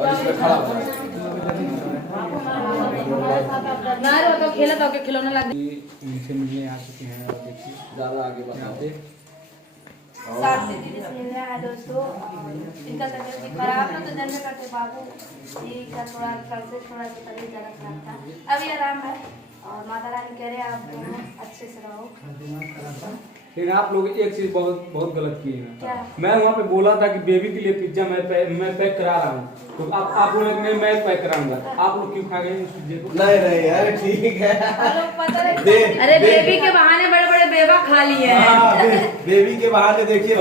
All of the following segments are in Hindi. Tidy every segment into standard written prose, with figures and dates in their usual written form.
और इसमें खड़ा हो जाए। तो खेला तो खिलौना लग इनसे मिलने आ चुके हैं और देखिए ज्यादा आगे यहाँ बढ़ा पे साथ से दीदी से मिलने आए दोस्तों। इनका तबीयत भी खराब है तो जन्म करते बाबू जी का थोड़ा कल से थोड़ा सा तबीयत ज़्यादा खराब था, अभी आराम है और माता रानी कह रहे हैं आप दोनों अच्छे से रहो। लेकिन आप लोग एक चीज बहुत गलत किए हैं। क्या? मैं वहाँ पे बोला था कि बेबी के लिए पिज्जा मैं पैक करा रहा हूँ, तो आप लोग ने मैं पैक कराऊंगा, आप लोग क्यों खा गए इस पिज्जे को? नहीं अरे ठीक है। पता नहीं अरे बेबी के बहाने बड़े बड़े बेवा खा लिए हैं। बेबी के बहाने देखिए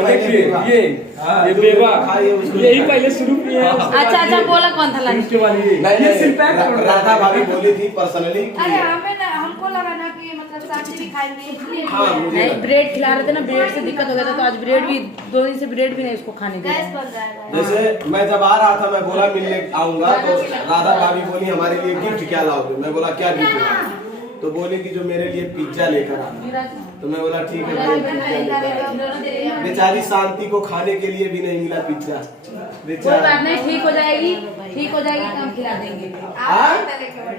ये बेवा यही पहले शुरू किए हैं। अच्छा बोला कौन था लंच? उसके बाद ये सिर्फ पैक कर रहा राधा भाभी बोली थी पर्सनली। अरे हमें ना हमको लगा ना कि मतलब सब्जी भी खाएंगे इसलिए हाँ, ब्रेड खिला रहे थे ना, ब्रेड से दिक्कत हो गया था तो आज ब्रेड भी 2 दिन से ब्रेड भी नहीं उसको खाने दिया। गैस बन जाएगा। जैसे मैं जब आ रहा था मैं बोला मिलने आऊंगा तो राधा भाभी बोली हमारे लिए गिफ्ट क्या लाओगे? मैं बोला क्या गिफ्ट लाओगे? तो बोले कि जो मेरे लिए पिज्जा लेकर आना। तो मैं बोला ठीक है। बेचारी शांति को खाने के लिए भी नहीं मिला पिज्जा। कोई बात नहीं, ठीक हो जाएगी काम खिला देंगे।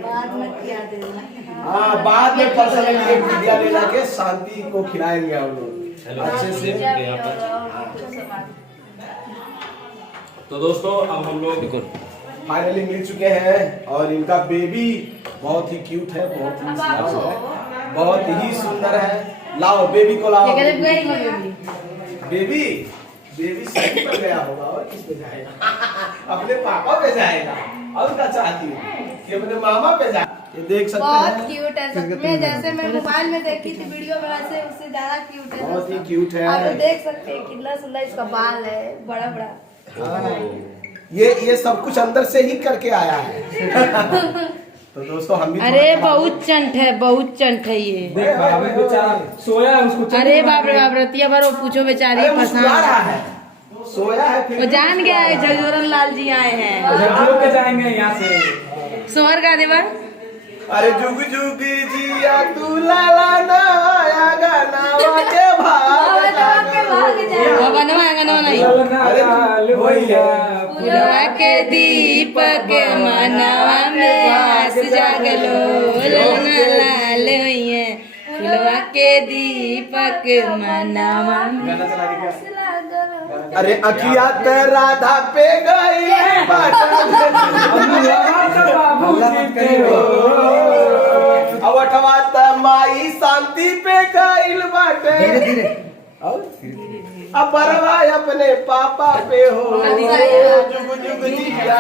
बाद में खिला देना। हाँ बाद में पर्सनली एक पिज्जा ले जाके शांति को खिलाएंगे हम लोग अच्छे से। तो दोस्तों अब हम लोग फाइनली मिल चुके हैं और इनका बेबी बहुत ही क्यूट है, बहुत ही स्मार्ट है, बहुत ही सुंदर है। लाओ बेबी को लाओ। बेबी सही पर गया होगा और किस पे जाएगा? अपने पापा पे जाएगा और क्या चाहती है कि अपने मामा पे जाए? ये देख सकते हैं बहुत क्यूट है सच में, जैसे मैं मोबाइल में देखी थी वीडियो में वैसे उससे ज्यादा क्यूट है। बहुत ही क्यूट है। आप देख सकते हैं कितना सुंदर इसका बाल है, बड़ा बड़ा। ये सब कुछ अंदर से ही करके आया है। तो दोस्तों हम भी अरे बहुत चंट है ये। देख बाबू बेचारा सोया है, उसको अरे बाप रे बाप, रतिया बार वो पूछो बेचारी मुस्कुरा रहा है, सोया है वो जान गया है जगजोरन लाल जी आए हैं। झकझोर के जाएंगे यहाँ से। सोहर गा देवा। अरे जुग जुग जिया तू लाला नवाया गाना के भाग बनवा नहीं फुलवा के दीपक मनवा में आस जागलो लाल होइए, फुलवा के दीपक मनवा में। अरे अखिया ते राधा पे गई अवठवा त माई शांति पे गईल बाटे अब बरवा अपने पापा पे हो। जुग जुग जिया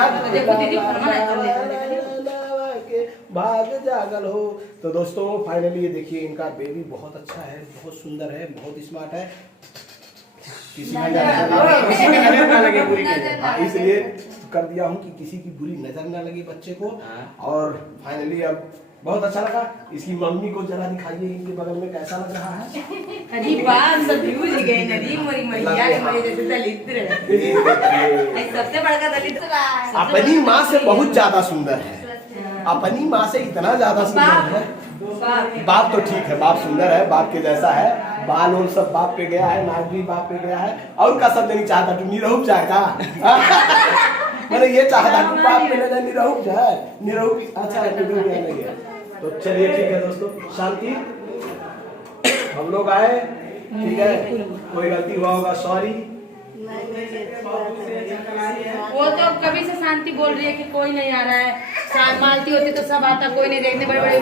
भाग जागल हो। तो दोस्तों फाइनली ये देखिए इनका बेबी बहुत अच्छा है, बहुत सुंदर है, बहुत स्मार्ट है। किसी इसलिए कर दिया हूँ कि किसी की बुरी नजर ना लगे बच्चे को। और फाइनली अब बहुत अच्छा लगा। इसकी मम्मी को जरा दिखाइए इनके बगल में कैसा लग रहा है। अजी बात सब यूज गए नदी मोरी मैया के मेरे जैसे दलित सबसे बड़ा दलित अपनी माँ से बहुत ज्यादा सुंदर है, अपनी माँ से इतना ज्यादा सुंदर है। बाप तो ठीक है, बाप सुंदर है, बाप के जैसा है, बाल और सब बाप पे गया है, नाक भी बाप पे गया है। और का सब नहीं चाहता तू निरहुप जाएगा। मैंने ये चाहता तू बाप पे लगा निरहुप जाए, निरहुप अच्छा है। तो चलिए ठीक है दोस्तों, शांति हम लोग आए, ठीक है, कोई गलती हुआ होगा सॉरी। वो तो कभी से शांति बोल रही है कि कोई नहीं आ रहा है, मालती होती तो सब आता, कोई नहीं देखने बड़े बड़े